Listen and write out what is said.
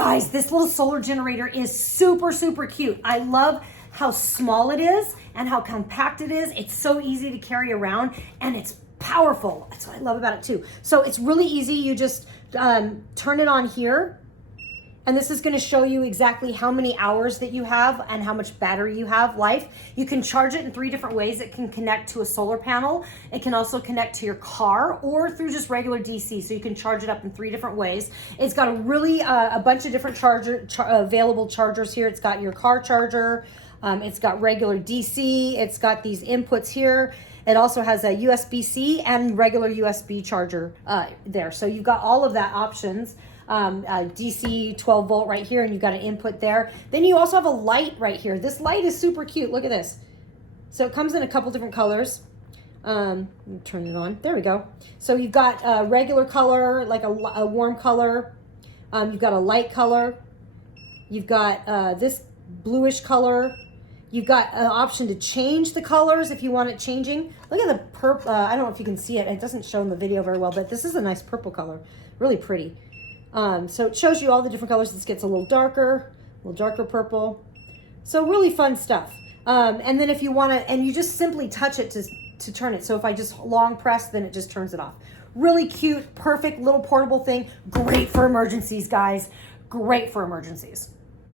guys, this little solar generator is super, super cute. I love how small it is and how compact it is. It's so easy to carry around and it's powerful. That's what I love about it too. So it's really easy. You just turn it on here. And this is going to show you exactly how many hours that you have and how much battery you have life. You can charge it in 3 different ways. It can connect to a solar panel. It can also connect to your car or through just regular DC. So you can charge it up in 3 different ways. It's got a really a bunch of different available chargers here. It's got your car charger. It's got regular DC. It's got these inputs here. It also has a USB-C and regular USB charger there. So you've got all of that options. DC 12 volt right here, and you've got an input there. Then you also have a light right here. This light is super cute. Look at this. So it comes in a couple different colors. Let me turn it on. There we go. So you've got a regular color, like a warm color. You've got a light color. You've got this bluish color. You've got an option to change the colors if you want it changing. Look at the purple. I don't know if you can see it. It doesn't show in the video very well, but this is a nice purple color. Really pretty. So it shows you all the different colors. This gets a little darker purple. So really fun stuff. And then if you want to, and you just simply touch it to turn it. So if I just long press, then it just turns it off. Really cute, perfect little portable thing. Great for emergencies, guys. Great for emergencies.